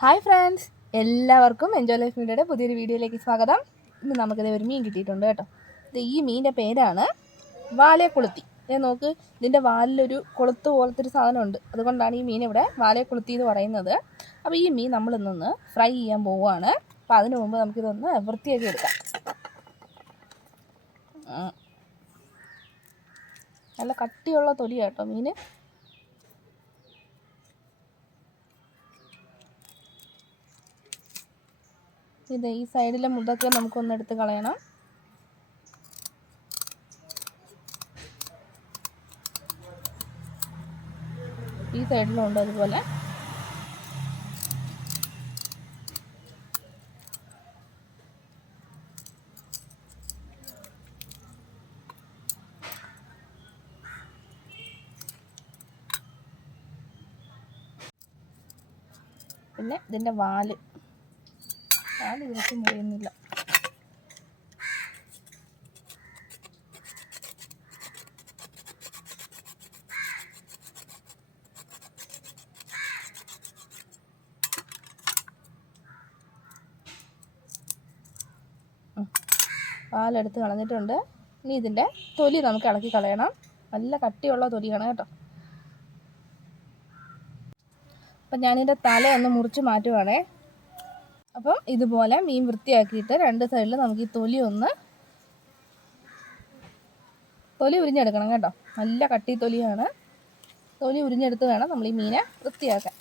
Hi friends, എല്ലാവർക്കും enjoy life മീഡിയയുടെ പുതിയൊരു വീഡിയോയിലേക്ക് സ്വാഗതം. ഇന്ന് നമുക്കിത് ഒരു മീൻ കിട്ടിയിട്ടുണ്ട് കേട്ടോ. ഈ മീനിൻ്റെ പേരാണ് വാലക്കുളുത്തി. നോക്ക്, ഇതിൻ്റെ വാലിലൊരു കൊളുത്ത് പോലത്തെ ഒരു സാധനമുണ്ട്. അതുകൊണ്ടാണ് ഈ മീൻ ഇവിടെ വാലക്കുളുത്തി എന്ന് പറയുന്നത്. അപ്പോൾ ഈ മീൻ നമ്മളിന്നൊന്ന് ഫ്രൈ ചെയ്യാൻ പോവുകയാണ്. അപ്പോൾ അതിനു മുമ്പ് നമുക്കിതൊന്ന് വൃത്തിയാക്കി എടുക്കാം. നല്ല കട്ടിയുള്ള തൊലി കേട്ടോ മീൻ. ഇത് ഈ സൈഡിലെ മുതൊക്കെ നമുക്കൊന്നെടുത്ത് കളയണം. ഈ സൈഡിലും ഉണ്ട് അതുപോലെ. പിന്നെ ഇതിൻ്റെ വാല് ഇതിലേക്ക് മുറിയുന്നില്ല. പാലെടുത്ത് കളഞ്ഞിട്ടുണ്ട്. ഇനി ഇതിൻ്റെ തൊലി നമുക്ക് ഇളക്കി കളയണം. നല്ല കട്ടിയുള്ള തൊലിയാണ് കേട്ടോ. അപ്പം ഞാനിതിൻ്റെ തല ഒന്ന് മുറിച്ച് മാറ്റുവാണേ. അപ്പം ഇതുപോലെ മീൻ വൃത്തിയാക്കിയിട്ട് രണ്ട് സൈഡിൽ നമുക്ക് ഈ തൊലി ഉരിഞ്ഞെടുക്കണം കേട്ടോ. നല്ല കട്ടി തൊലിയാണ്. തൊലി ഉരിഞ്ഞെടുത്ത് വേണം നമ്മൾ ഈ മീനെ വൃത്തിയാക്കാൻ.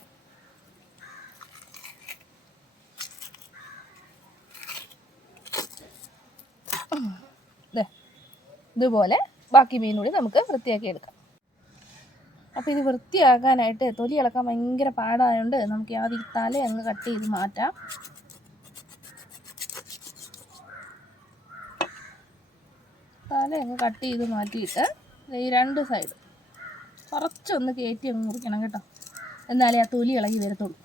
ഇതുപോലെ ബാക്കി മീൻ കൂടി നമുക്ക് വൃത്തിയാക്കി എടുക്കാം. അപ്പോൾ ഇത് വൃത്തിയാക്കാനായിട്ട് തൊലി ഇളക്കാൻ ഭയങ്കര പാടായതുകൊണ്ട് നമുക്ക് ആദ്യം ഈ തല അങ്ങ് കട്ട് ചെയ്ത് മാറ്റാം. തല അങ്ങ് കട്ട് ചെയ്ത് മാറ്റിയിട്ട് ഈ രണ്ട് സൈഡ് കുറച്ചൊന്ന് കയറ്റി അങ്ങ് മുറിക്കണം കേട്ടോ. എന്നാലേ ആ തൊലി ഇളകി വരത്തുള്ളൂ.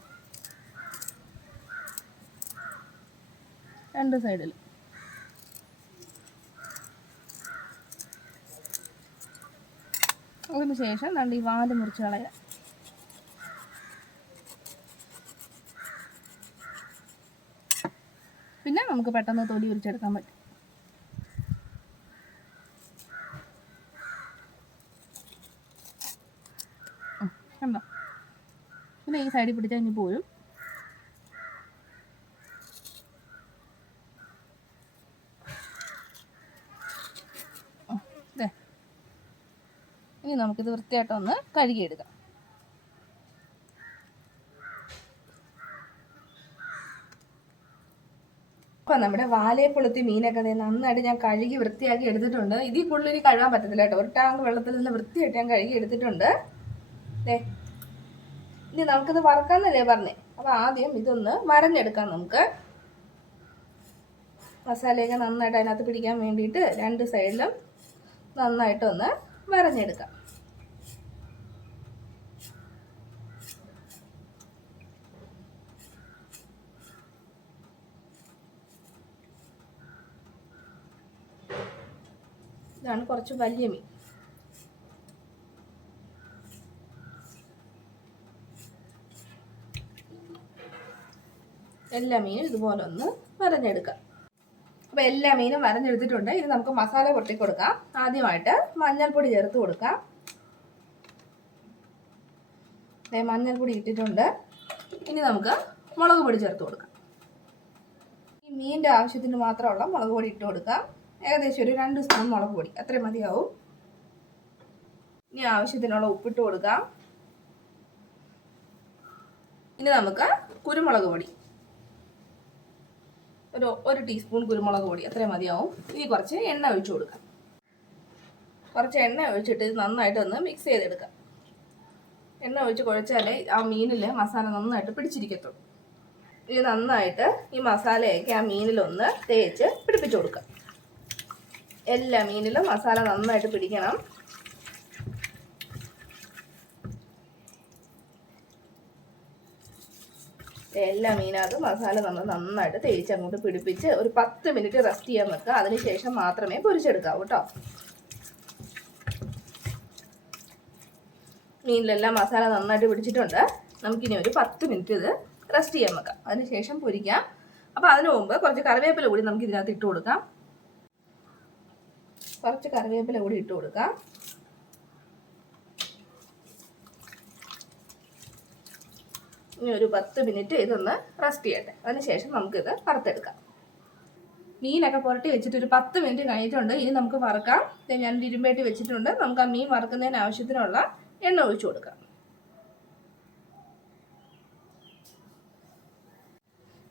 രണ്ട് സൈഡിൽ അതിന് ശേഷം രണ്ട് ഈ വാല് മുറിച്ച് കളയാം. പിന്നെ നമുക്ക് പെട്ടെന്ന് തൊലി ഉരിച്ചെടുക്കാൻ പറ്റും. കണ്ടോ? പിന്നെ ഈ സൈഡിൽ പിടിച്ചാൽ ഇനി പോരും. ഇനി നമുക്കിത് വൃത്തിയായിട്ടൊന്ന് കഴുകിയെടുക്കാം. അപ്പം നമ്മുടെ വാലക്കുളുത്തി മീനൊക്കെ നന്നായിട്ട് ഞാൻ കഴുകി വൃത്തിയാക്കി എടുത്തിട്ടുണ്ട്. ഇതിൽ കൂടുതൽ കഴുകാൻ പറ്റത്തില്ല കേട്ടോ. ഒരു ടാങ്ക് വെള്ളത്തിൽ നിന്ന് വൃത്തിയായിട്ട് ഞാൻ കഴുകി എടുത്തിട്ടുണ്ട്. ഇനി നമുക്കിത് വറക്കാന്നല്ലേ പറഞ്ഞേ. അപ്പോൾ ആദ്യം ഇതൊന്ന് വരഞ്ഞെടുക്കാം. നമുക്ക് മസാലയൊക്കെ നന്നായിട്ട് അതിനകത്ത് പിടിക്കാൻ വേണ്ടിയിട്ട് രണ്ട് സൈഡിലും നന്നായിട്ടൊന്ന് വരഞ്ഞെടുക്കാം. ഇതാണ് കുറച്ച് വലിയ മീൻ. എല്ലാ മീനും ഇതുപോലെ ഒന്ന് വരഞ്ഞെടുക്കാം. അപ്പോൾ എല്ലാ മീനും വരഞ്ഞെടുത്തിട്ടുണ്ട്. ഇനി നമുക്ക് മസാല പൊട്ടി കൊടുക്കാം. ആദ്യമായിട്ട് മഞ്ഞൾപ്പൊടി ചേർത്ത് കൊടുക്കാം. മഞ്ഞൾപ്പൊടി ഇട്ടിട്ടുണ്ട്. ഇനി നമുക്ക് മുളക് പൊടി ചേർത്ത് കൊടുക്കാം. ഈ മീനിൻ്റെ ആവശ്യത്തിന് മാത്രമുള്ള മുളക് പൊടി ഇട്ട് കൊടുക്കാം. ഏകദേശം ഒരു 2 സ്പൂൺ മുളക് പൊടി അത്രയും മതിയാവും. ഇനി ആവശ്യത്തിനുള്ള ഉപ്പിട്ട് കൊടുക്കാം. ഇനി നമുക്ക് കുരുമുളക് പൊടി ഒരു ടീസ്പൂൺ കുരുമുളക് പൊടി അത്രയും മതിയാവും. ഇനി കുറച്ച് എണ്ണ ഒഴിച്ചു കൊടുക്കാം. കുറച്ച് എണ്ണ ഒഴിച്ചിട്ട് ഇത് നന്നായിട്ടൊന്ന് മിക്സ് ചെയ്തെടുക്കാം. എണ്ണ ഒഴിച്ച് കുഴച്ചാലേ ആ മീനിൽ മസാല നന്നായിട്ട് പിടിച്ചിരിക്കത്തുള്ളൂ. ഇത് നന്നായിട്ട് ഈ മസാലയൊക്കെ ആ മീനിലൊന്ന് തേച്ച് പിടിപ്പിച്ചു കൊടുക്കാം. എല്ലാ മീനിലും മസാല നന്നായിട്ട് പിടിക്കണം. എല്ലാ മീനകത്തും മസാല നമ്മൾ നന്നായിട്ട് തേച്ച് അങ്ങോട്ട് പിടിപ്പിച്ച് ഒരു 10 മിനിറ്റ് റെസ്റ്റ് ചെയ്യാൻ വെക്കുക. അതിനുശേഷം മാത്രമേ പൊരിച്ചെടുക്കാവൂ കേട്ടോ. മീനിലെല്ലാം മസാല നന്നായിട്ട് പിടിച്ചിട്ടുണ്ട്. നമുക്കിനി ഒരു 10 മിനിറ്റ് ഇത് റെസ്റ്റ് ചെയ്യാൻ വെക്കാം. അതിനുശേഷം പൊരിക്കാം. അപ്പോൾ അതിനു മുമ്പ് കുറച്ച് കറിവേപ്പില കൂടി നമുക്ക് ഇതിനകത്ത് ഇട്ട് കൊടുക്കാം. കുറച്ച് കറിവേപ്പില കൂടി ഇട്ട് കൊടുക്കാം. ഇനി ഒരു 10 മിനിറ്റ് ഇതൊന്ന് റെസ്റ്റ് ചെയ്യട്ടെ. അതിനുശേഷം നമുക്കിത് വറുത്തെടുക്കാം. മീനൊക്കെ പുരട്ടി വെച്ചിട്ട് ഒരു 10 മിനിറ്റ് കഴിഞ്ഞിട്ടുണ്ട്. ഇനി നമുക്ക് വറുക്കാം. ഞാൻ ഇരുമ്പേട്ടി വെച്ചിട്ടുണ്ട്. നമുക്ക് ആ മീൻ വറുക്കുന്നതിന് ആവശ്യത്തിനുള്ള എണ്ണ ഒഴിച്ചു കൊടുക്കാം.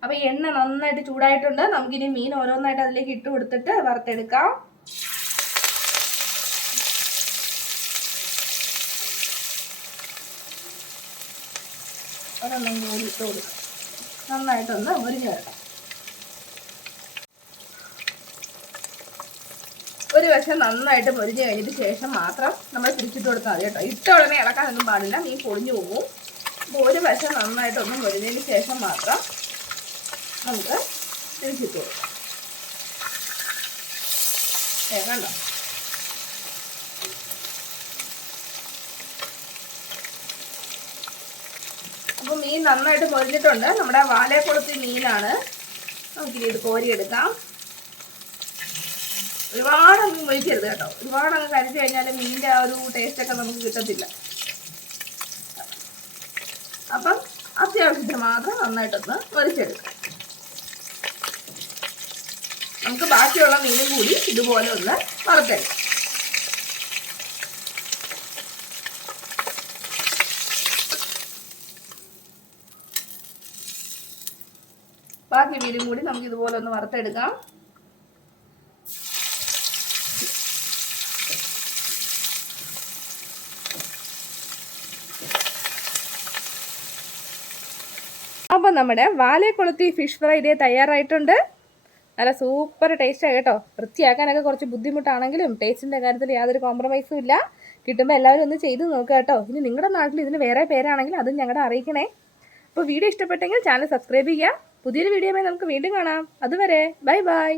അപ്പോൾ എണ്ണ നന്നായിട്ട് ചൂടായിട്ടുണ്ട്. നമുക്കിനി മീൻ ഓരോന്നായിട്ട് അതിലേക്ക് ഇട്ട് കൊടുത്തിട്ട് വറുത്തെടുക്കാം. ഒരെണ്ണം കൂടി ഇട്ട് കൊടുക്കാം. നന്നായിട്ടൊന്ന് മുരിഞ്ഞ് വരണം. ഒരു വശം നന്നായിട്ട് മുരിഞ്ഞ് കഴിഞ്ഞിട്ട് ശേഷം മാത്രം നമ്മൾ തിരിച്ചിട്ട് കൊടുത്താൽ മതി കേട്ടോ. ഇട്ട ഉടനെ ഇളക്കാനൊന്നും പാടില്ല, മീൻ പൊളിഞ്ഞു പോകും. അപ്പോൾ ഒരു വശം നന്നായിട്ടൊന്ന് മുരിഞ്ഞതിന് ശേഷം മാത്രം നമുക്ക് തിരിച്ചിട്ട് കൊടുക്കാം. കണ്ടോ? അപ്പോൾ മീൻ നന്നായിട്ട് പൊരിഞ്ഞിട്ടുണ്ട്. നമ്മുടെ വാലക്കുളത്തി മീനാണ്. നമുക്കിനി ഇത് കോരിയെടുക്കാം. ഒരുപാട് അങ്ങ് മൊഴിക്കരുത് കേട്ടോ. ഒരുപാട് അങ്ങ് കരിച്ചു കഴിഞ്ഞാൽ മീനിൻ്റെ ആ ഒരു ടേസ്റ്റൊക്കെ നമുക്ക് കിട്ടത്തില്ല. അപ്പം അത്യാവശ്യത്തിന് മാത്രം നന്നായിട്ടൊന്ന് പൊരിച്ചെടുക്കാം. നമുക്ക് ബാക്കിയുള്ള മീനും കൂടി ഇതുപോലെ ഒന്ന് വറുത്തെടുക്കാം. ബാക്കി മീനും കൂടി നമുക്ക് ഇതുപോലെ ഒന്ന് വറുത്തെടുക്കാം. അപ്പോൾ നമ്മുടെ വാലക്കുളത്തി ഫിഷ് ഫ്രൈ ഇതേ തയ്യാറായിട്ടുണ്ട്. നല്ല സൂപ്പർ ടേസ്റ്റാണ് കേട്ടോ. വൃത്തിയാക്കാനൊക്കെ കുറച്ച് ബുദ്ധിമുട്ടാണെങ്കിലും ടേസ്റ്റിൻ്റെ കാര്യത്തിൽ യാതൊരു കോംപ്രമൈസും ഇല്ല. കിട്ടുമ്പോൾ എല്ലാവരും ഒന്ന് ചെയ്ത് നോക്കുക കേട്ടോ. ഇനി നിങ്ങളുടെ നാട്ടിൽ ഇതിന് വേറെ പേരാണെങ്കിൽ അതും ഞങ്ങളുടെ അറിയിക്കണേ. അപ്പോൾ വീഡിയോ ഇഷ്ടപ്പെട്ടെങ്കിൽ ചാനൽ സബ്സ്ക്രൈബ് ചെയ്യുക. പുതിയൊരു വീഡിയോയുമായി നമുക്ക് വീണ്ടും കാണാം. അതുവരെ ബൈ ബൈ.